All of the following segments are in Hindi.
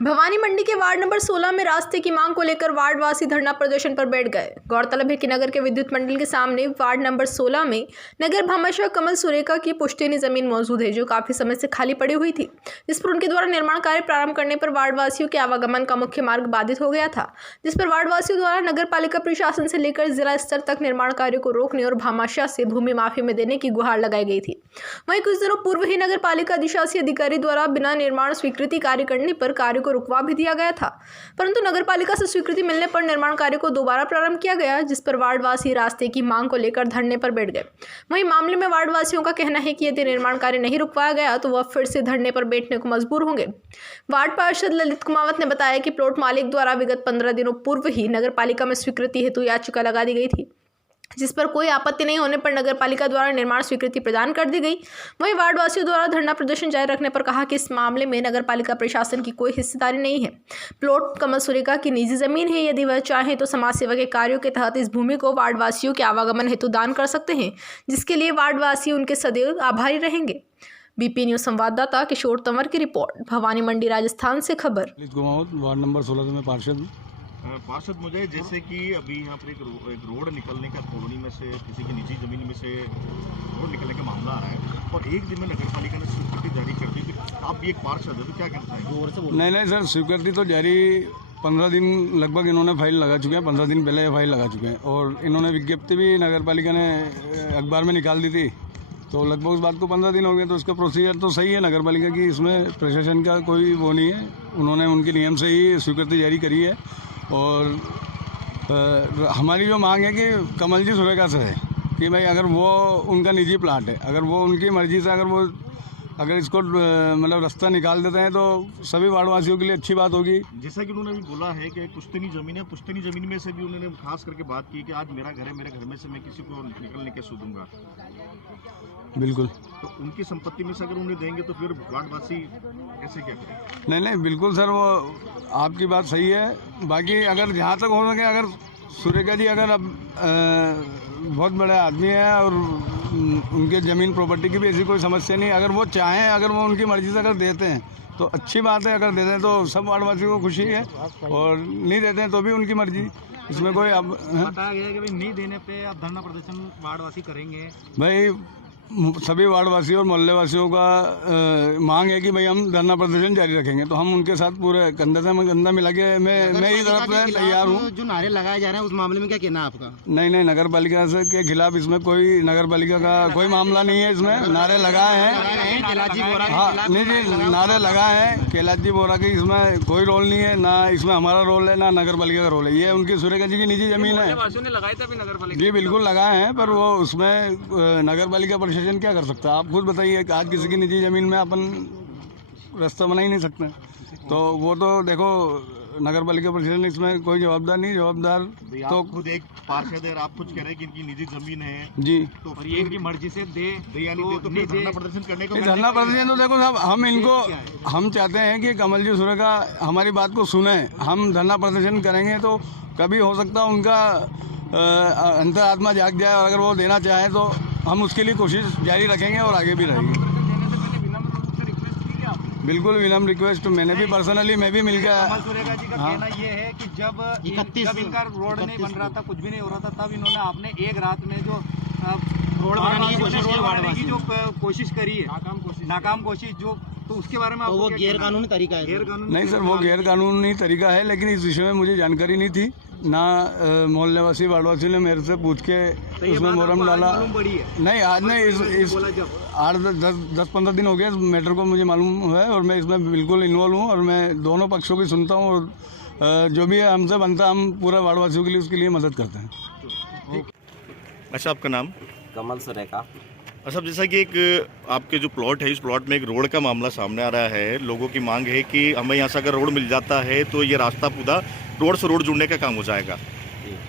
भवानी मंडी के वार्ड नंबर 16 में रास्ते की मांग को लेकर वार्डवासी धरना प्रदर्शन पर बैठ गए। गौरतलब है कि नगर के विद्युत मंडल के सामने वार्ड नंबर 16 में नगर भामाशाह कमल सुरेखा की पुश्तैनी जमीन मौजूद है, जो काफी समय से खाली पड़ी हुई थी, जिस पर उनके द्वारा निर्माण कार्य प्रारंभ करने पर वार्डवासियों के आवागमन का मुख्य मार्ग बाधित हो गया था, जिस पर वार्डवासियों द्वारा नगर पालिका प्रशासन से लेकर जिला स्तर तक निर्माण कार्य को रोकने और भामाशाह से भूमि माफी में देने की गुहार लगाई गई थी। वहीं कुछ दिनों पूर्व ही नगर पालिका अधिशासी अधिकारी द्वारा बिना निर्माण स्वीकृति कार्य करने पर कार्य को रुकवा भी दिया गया था, परंतु नगरपालिका से स्वीकृति मिलने पर निर्माण कार्य को दोबारा प्रारंभ किया गया, जिस पर वार्डवासी रास्ते की मांग को लेकर धरने पर बैठ गए। वहीं मामले में वार्डवासियों का कहना है कि यदि निर्माण कार्य नहीं रुकवाया गया तो वह फिर से धरने पर बैठने को मजबूर होंगे। वार्ड पार्षद ललित कुमावत ने बताया कि प्लॉट मालिक द्वारा विगत 15 दिनों पूर्व ही नगरपालिका में स्वीकृति हेतु याचिका लगा दी गई थी, जिस पर कोई आपत्ति नहीं होने पर नगरपालिका द्वारा निर्माण स्वीकृति प्रदान कर दी गई। वहीं वार्डवासियों द्वारा धरना प्रदर्शन जारी रखने पर कहा कि इस मामले में नगरपालिका प्रशासन की कोई हिस्सेदारी नहीं है। प्लॉट कमल सुरेखा की निजी जमीन है, यदि वह चाहे तो समाज सेवा के कार्यों के तहत इस भूमि को वार्डवासियों के आवागमन हेतु दान कर सकते हैं, जिसके लिए वार्डवासी उनके सदैव आभारी रहेंगे। बीपी न्यूज संवाददाता किशोर तंवर की रिपोर्ट, भवानी मंडी राजस्थान से खबर। वार्ड नंबर 16 में पार्षद मुझे जैसे कि अभी यहाँ पर एक रोड निकलने का कॉलोनी में से किसी की निजी जमीन में से रोड निकलने का मामला आ रहा है और एक दिन में नगरपालिका ने स्वीकृति जारी कर दी। आप भी एक पार्षद है तो क्या कहना चाहेंगे? नहीं सर, स्वीकृति तो जारी 15 दिन लगभग इन्होंने फाइल लगा चुके हैं। 15 दिन पहले फाइल लगा चुके हैं और इन्होंने विज्ञप्ति भी नगरपालिका ने अखबार में निकाल दी थी, तो लगभग उस बात को 15 दिन हो गए। तो उसका प्रोसीजर तो सही है नगरपालिका की, इसमें प्रशासन का कोई वो नहीं है। उन्होंने उनके नियम से ही स्वीकृति जारी करी है और हमारी जो मांग है कि कमल जी सुरेखा से है कि भाई अगर वो उनका निजी प्लाट है, अगर वो उनकी मर्जी से अगर इसको मतलब रास्ता निकाल देते हैं तो सभी वार्डवासियों के लिए अच्छी बात होगी। जैसा कि उन्होंने भी बोला है कि पुश्तैनी जमीन है, पुश्तैनी जमीन में से भी उन्होंने खास करके बात की कि आज मेरा घर है, मेरे घर में से मैं किसी को निकलने के सो दूंगा। बिल्कुल, तो उनकी संपत्ति में से अगर उन्हें देंगे तो फिर वार्डवासी कैसे क्या करें? नहीं बिल्कुल सर, वो आपकी बात सही है। बाकी अगर जहाँ तक हो सके, अगर सुरेखा जी अगर अब बहुत बड़े आदमी है और उनके ज़मीन प्रॉपर्टी की भी ऐसी कोई समस्या नहीं, अगर वो चाहें, अगर वो उनकी मर्जी से अगर देते हैं तो अच्छी बात है। अगर देते हैं तो सब वार्डवासियों को खुशी है और नहीं देते हैं तो भी उनकी मर्जी, इसमें कोई अब बताया गया कि भाई नहीं देने पे अब धरना प्रदर्शन वार्डवासी करेंगे। भाई सभी वार्डवासी और मोहल्ले वासियों का मांग है कि भाई हम धरना प्रदर्शन जारी रखेंगे, तो हम उनके साथ पूरे कंधे से कंधा मिला के मैं ही तरफ से तैयार हूँ। जो नारे लगाए जा रहे हैं उस मामले में क्या कहना है आपका? नहीं, नगर पालिका से के खिलाफ इसमें कोई नगर पालिका का कोई मामला नहीं है। इसमें नारे लगाए हैं, हाँ नहीं जी, नारे लगाए हैं कैलाश जी बोरा की, इसमें कोई रोल नहीं है, ना इसमें हमारा रोल है ना नगर पालिका का रोल है। ये उनकी सुरेखा जी की निजी जमीन है। जी बिल्कुल लगाए हैं, पर वो उसमें नगर पालिका प्रशासन क्या कर सकता है? आप खुद बताइए, आज किसी की निजी जमीन में अपन रास्ता बना ही नहीं सकते, तो वो तो देखो नगर पालिका प्रशासन इसमें कोई जवाबदार नहीं। जवाबदार तो खुद एक पार्षद है, आप कुछ कह रहे हैं कि इनकी निजी जमीन है जी, तो ये इनकी मर्जी से दे या नहीं दे, तो फिर धरना प्रदर्शन करने को धरना प्रदर्शन तो देखो साहब, हम चाहते हैं कि कमल जी सुरेखा हमारी बात को सुने। हम धरना प्रदर्शन करेंगे तो कभी हो सकता है उनका अंतरात्मा जाग जाए, और अगर वो देना चाहें तो हम उसके लिए कोशिश जारी रखेंगे और आगे भी रहेंगे। बिल्कुल विनम्र रिक्वेस्ट, मैंने भी पर्सनली मैं भी मिल गया। कमल सुरेखा जी का कहना ये है कि जब इनका रोड नहीं बन रहा था, कुछ भी नहीं हो रहा था, तब इन्होंने आपने एक रात में जो रोड बनाने की जो कोशिश करी है, नाकाम कोशिश, जो तो उसके बारे में तो वो गैर कानूनी तरीका है? नहीं सर, वो गैर कानूनी तरीका है, लेकिन इस विषय में मुझे जानकारी नहीं थी ना। मोहल्ले वासी वार्डवासी ने मेरे से पूछ के उसमें मोरम डाला। नहीं आज नहीं, इस 8-10-15 दिन हो गए मैटर को मुझे मालूम हुआ है और मैं इसमें बिल्कुल इन्वॉल्व हूँ और मैं दोनों पक्षों की सुनता हूँ और जो भी हमसे बनता हम पूरा वार्डवासियों के लिए उसके लिए मदद करते हैं। अच्छा, आपका नाम? कमल सुरेखा। अच्छा, जैसा कि एक आपके जो प्लॉट है, इस प्लॉट में एक रोड का मामला सामने आ रहा है। लोगों की मांग है कि हमें यहाँ से अगर रोड मिल जाता है तो ये रास्ता पूरा रोड से रोड जुड़ने का काम हो जाएगा।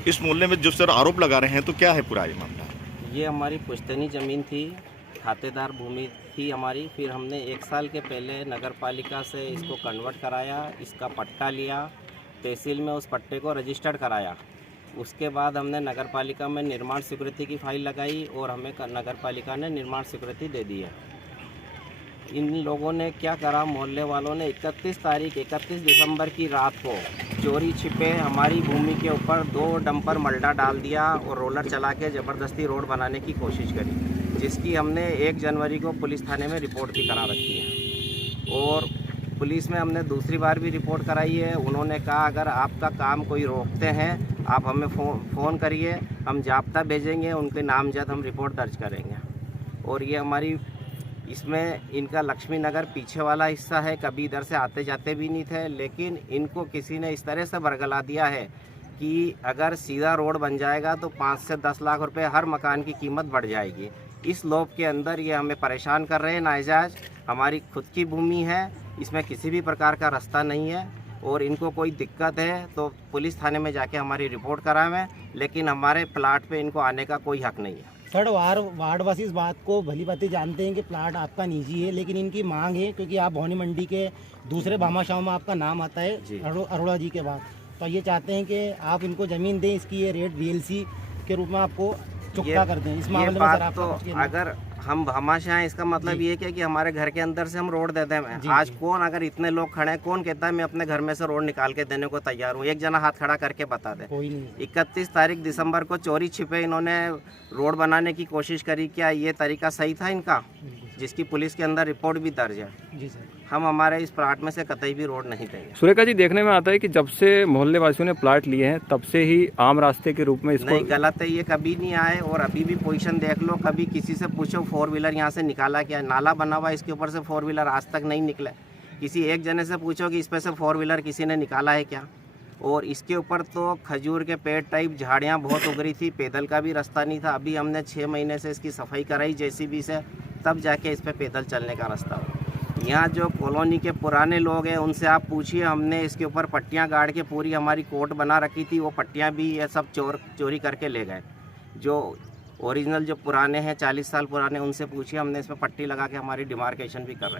इस मोहल्ले में जो सर आरोप लगा रहे हैं, तो क्या है पूरा ये मामला? ये हमारी पुश्तैनी ज़मीन थी, खातेदार भूमि थी हमारी। फिर हमने 1 साल के पहले नगर पालिका से इसको कन्वर्ट कराया, इसका पट्टा लिया, तहसील में उस पट्टे को रजिस्टर्ड कराया। उसके बाद हमने नगर पालिका में निर्माण स्वीकृति की फाइल लगाई और हमें नगर पालिका ने निर्माण स्वीकृति दे दी है। इन लोगों ने क्या करा, मोहल्ले वालों ने 31 दिसंबर की रात को चोरी छिपे हमारी भूमि के ऊपर 2 डंपर मलडा डाल दिया और रोलर चला के ज़बरदस्ती रोड बनाने की कोशिश करी, जिसकी हमने 1 जनवरी को पुलिस थाने में रिपोर्ट भी करा रखी है। और पुलिस में हमने दूसरी बार भी रिपोर्ट कराई है। उन्होंने कहा अगर आपका काम कोई रोकते हैं आप हमें फ़ोन करिए, हम जाब्ता भेजेंगे, उनके नामजद हम रिपोर्ट दर्ज करेंगे। और ये हमारी इसमें इनका लक्ष्मी नगर पीछे वाला हिस्सा है, कभी इधर से आते जाते भी नहीं थे, लेकिन इनको किसी ने इस तरह से बरगला दिया है कि अगर सीधा रोड बन जाएगा तो 5 से 10 लाख रुपए हर मकान की कीमत बढ़ जाएगी। इस लोभ के अंदर ये हमें परेशान कर रहे हैं नाजायज। हमारी खुद की भूमि है, इसमें किसी भी प्रकार का रास्ता नहीं है और इनको कोई दिक्कत है तो पुलिस थाने में जाके हमारी रिपोर्ट करावें, लेकिन हमारे प्लाट पे इनको आने का कोई हक नहीं है। थर्ड वार्डवासी इस बात को भली भांति जानते हैं कि प्लाट आपका निजी है, लेकिन इनकी मांग है क्योंकि आप भवानी मंडी के दूसरे भामाशाह में आपका नाम आता है अरोड़ा जी के बाद, तो ये चाहते हैं कि आप इनको ज़मीन दें, इसकी ये रेट VLC के रूप में आपको चुकता कर दें। इस मामले में सर आप तो अगर हम भामाशाह हैं, इसका मतलब ये है कि हमारे घर के अंदर से हम रोड दे दें। आज कौन, अगर इतने लोग खड़े हैं, कौन कहता है मैं अपने घर में से रोड निकाल के देने को तैयार हूँ? एक जना हाथ खड़ा करके बता दे। कोई नहीं। 31 दिसंबर को चोरी छिपे इन्होंने रोड बनाने की कोशिश करी। क्या ये तरीका सही था इनका? जिसकी पुलिस के अंदर रिपोर्ट भी दर्ज है। जी सर। हम हमारे इस प्लाट में से कतई भी रोड नहीं देंगे। सुरेखा जी, देखने में आता है कि जब से मोहल्ले वासियों ने प्लाट लिए हैं तब से ही आम रास्ते के रूप में इसको नहीं, गलत है, ये कभी नहीं आए। और अभी भी पोजीशन देख लो, कभी किसी से पूछो 4 व्हीलर यहाँ से निकाला क्या? नाला बना हुआ, इसके ऊपर से 4 व्हीलर आज तक नहीं निकले। किसी एक जने से पूछो कि इस पर से 4 व्हीलर किसी ने निकाला है क्या? और इसके ऊपर तो खजूर के पेड़ टाइप झाड़ियाँ बहुत उगरी थी, पैदल का भी रास्ता नहीं था। अभी हमने 6 महीने से इसकी सफाई कराई JCB से, तब जाके इस पर पैदल चलने का रास्ता हो। यहाँ जो कॉलोनी के पुराने लोग हैं उनसे आप पूछिए, हमने इसके ऊपर पट्टियाँ गाड़ के पूरी हमारी कोर्ट बना रखी थी, वो पट्टियाँ भी ये सब चोरी करके ले गए। जो ओरिजिनल जो पुराने हैं 40 साल पुराने, उनसे पूछिए, हमने इसमें पट्टी लगा के हमारी डिमार्केशन भी कर रहे हैं।